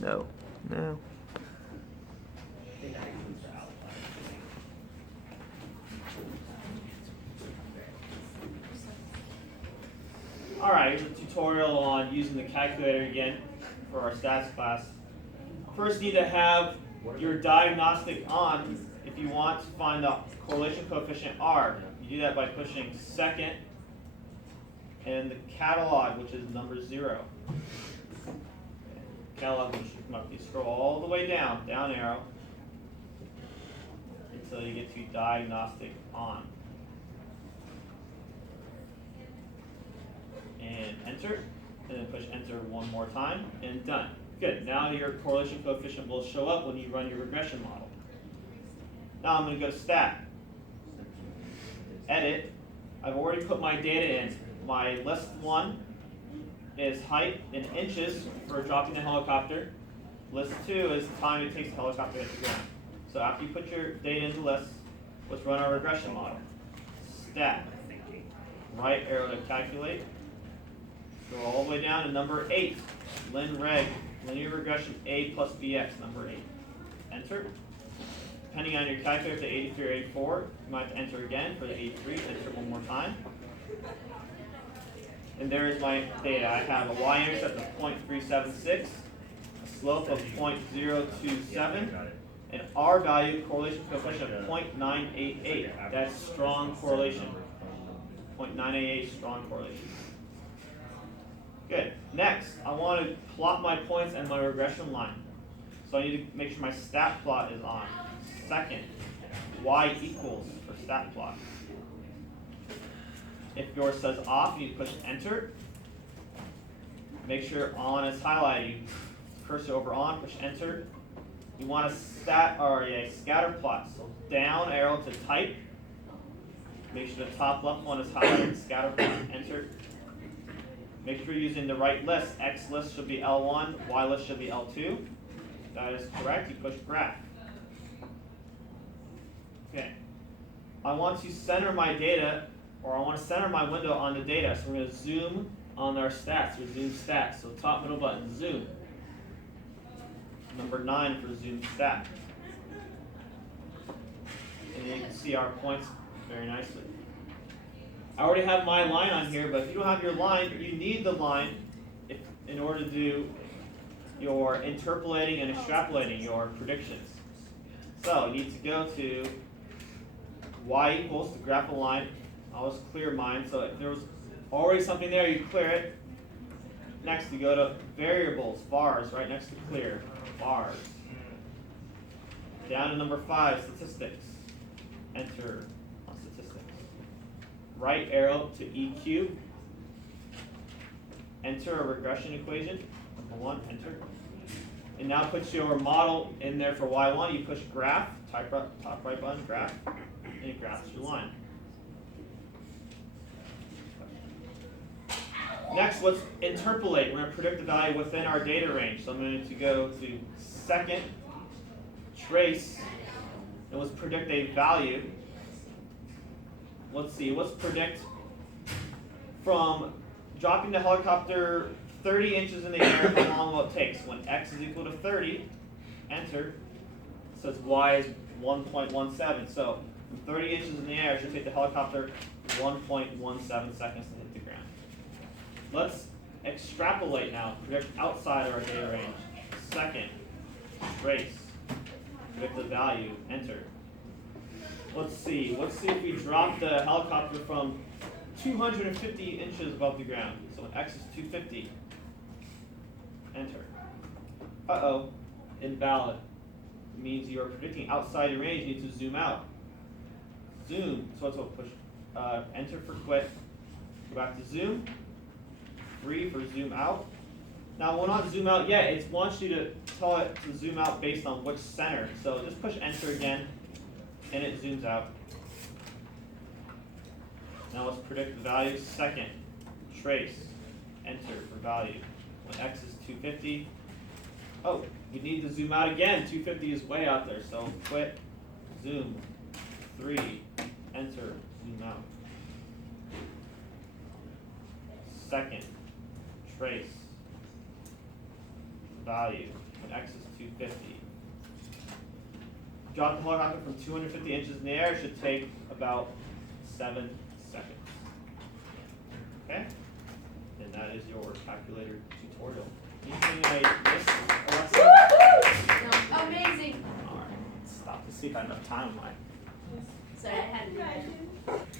No. No. All right, here's a tutorial on using the calculator again for our stats class. First, you need to have your diagnostic on if you want to find the correlation coefficient R. You do that by pushing second and the catalog, which is number 0. Catalog should come up. You scroll all the way down, down arrow, until you get to diagnostic on. And enter, and then push enter one more time, and done. Good, now your correlation coefficient will show up when you run your regression model. Now I'm going to go to stat, edit. I've already put my data in. My list 1 is height in inches for dropping the helicopter. List 2 is the time it takes the helicopter to hit the ground. So after you put your data into list, let's run our regression model. Stat, right arrow to calculate. Go all the way down to number 8, linreg, linear regression A plus BX, number 8. Enter. Depending on your calculator, if the 83 or 84, you might have to enter again. For the 83, enter one more time. And there is my data. I have a y-intercept of 0.376, a slope of 0.027, an R value correlation coefficient of 0.988. That's strong correlation. 0.988 strong correlation. Good. Next, I want to plot my points and my regression line. So I need to make sure my stat plot is on. Second, y equals for stat plot. If yours says off, you need to push enter. Make sure on is highlighted. You cursor over on, push enter. You want a scatter plot. So down arrow to type. Make sure the top left one is highlighted. Scatter plot. Enter. Make sure you're using the right list. X list should be L1, Y list should be L2. That is correct. You push graph. Okay. I want to center my data, or I want to center my window on the data. So we're going to zoom on our stats. We zoom stats. So top middle button, zoom. Number 9 for zoom stat. And then you can see our points very nicely. I already have my line on here, but if you don't have your line, you need the line in order to do your interpolating and extrapolating your predictions. So you need to go to y equals to graph a line. I'll just clear mine. So if there was already something there, you clear it. Next, you go to variables, vars, right next to clear, vars. Down to number 5, statistics. Enter on statistics. Right arrow to EQ. Enter a regression equation. Number 1, enter. And now put your model in there for y1. You push graph, top right button, graph, and it graphs your line. Next, let's interpolate. We're going to predict the value within our data range. So I'm going to go to second, trace, and let's predict a value. Let's see, let's predict from dropping the helicopter 30 inches in the air, how long will it take? So when x is equal to 30, enter. So it's y is 1.17. So from 30 inches in the air, it should take the helicopter 1.17 seconds to hit the ground. Let's extrapolate now, predict outside of our data range. Second, trace, predict the value, enter. Let's see if we drop the helicopter from 250 inches above the ground. So when x is 250, enter. Uh-oh, invalid. It means you are predicting outside your range, you need to zoom out. Zoom, so let's push enter for quit. Go back to zoom. 3 for zoom out. Now we'll not zoom out yet, it wants you to tell it to zoom out based on which center. So just push enter again, and it zooms out. Now let's predict the value. Second, trace, enter for value. When x is 250, oh, we need to zoom out again. 250 is way out there, so quit, zoom, 3, enter, zoom out. Second, trace, value when x is 250. Drop the helicopter from 250 inches in the air. It should take about 7 seconds. Okay? And that is your calculator tutorial. Anything I missed, Alexa? No. Amazing. Alright, stop to see if I have enough time on mine. Sorry, I had to do that.